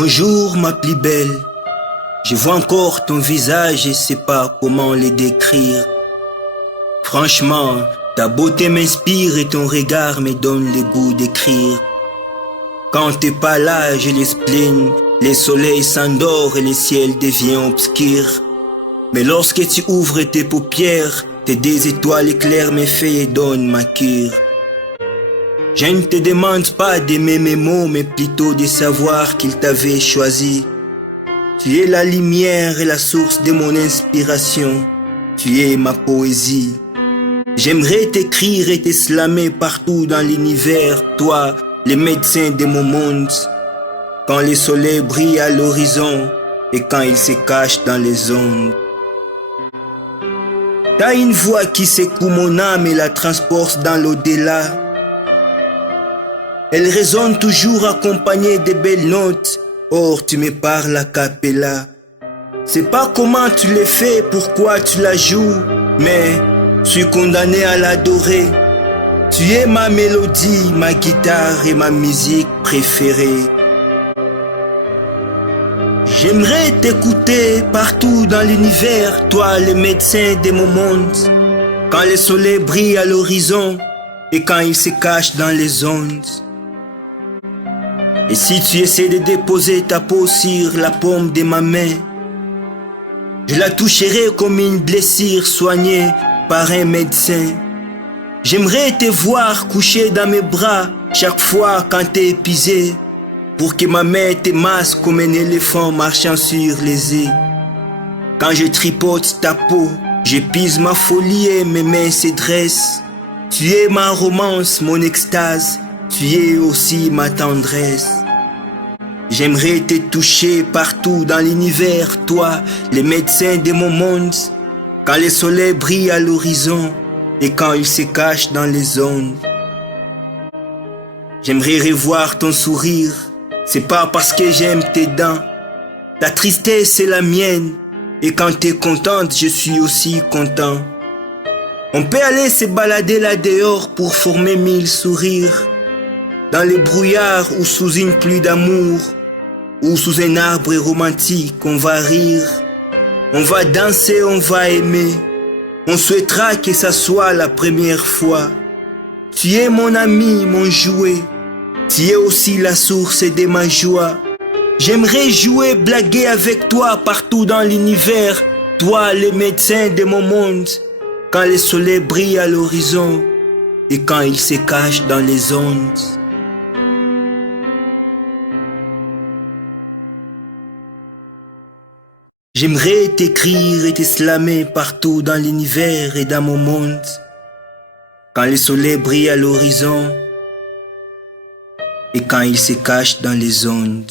Bonjour ma plus belle, je vois encore ton visage et sais pas comment le décrire. Franchement, ta beauté m'inspire et ton regard me donne le goût d'écrire. Quand t'es pas là, j'ai le spleen, les soleils s'endorment et le ciel devient obscur. Mais lorsque tu ouvres tes paupières, tes deux étoiles éclairent mes faits et donnent ma cure. Je ne te demande pas d'aimer mes mots, mais plutôt de savoir qu'il t'avait choisi. Tu es la lumière et la source de mon inspiration. Tu es ma poésie. J'aimerais t'écrire et t'exclamer partout dans l'univers, toi, le médecin de mon monde. Quand le soleil brille à l'horizon et quand il se cache dans les ondes. T'as une voix qui secoue mon âme et la transporte dans l'au-delà. Elle résonne toujours accompagnée de belles notes. Or tu me parles a cappella. C'est pas comment tu le fais, pourquoi tu la joues, mais je suis condamné à l'adorer. Tu es ma mélodie, ma guitare et ma musique préférée. J'aimerais t'écouter partout dans l'univers, toi le médecin de mon monde. Quand le soleil brille à l'horizon et quand il se cache dans les ondes. Et si tu essaies de déposer ta peau sur la paume de ma main, je la toucherai comme une blessure soignée par un médecin. J'aimerais te voir coucher dans mes bras chaque fois quand t'es épuisé, pour que ma main te masse comme un éléphant marchant sur les ais. Quand je tripote ta peau, j'épuise ma folie et mes mains se dressent. Tu es ma romance, mon extase, tu es aussi ma tendresse. J'aimerais te toucher partout dans l'univers, toi, le médecin de mon monde. Quand le soleil brille à l'horizon et quand il se cache dans les ondes. J'aimerais revoir ton sourire, c'est pas parce que j'aime tes dents. Ta tristesse c'est la mienne, et quand t'es contente, je suis aussi content. On peut aller se balader là dehors pour former 1000 sourires. Dans le brouillard ou sous une pluie d'amour, ou sous un arbre romantique, on va rire. On va danser, on va aimer. On souhaitera que ça soit la première fois. Tu es mon ami, mon jouet. Tu es aussi la source de ma joie. J'aimerais jouer, blaguer avec toi partout dans l'univers. Toi, le médecin de mon monde. Quand le soleil brille à l'horizon et quand il se cache dans les ondes. J'aimerais t'écrire et t'exclamer partout dans l'univers et dans mon monde. Quand le soleil brille à l'horizon et quand il se cache dans les ondes.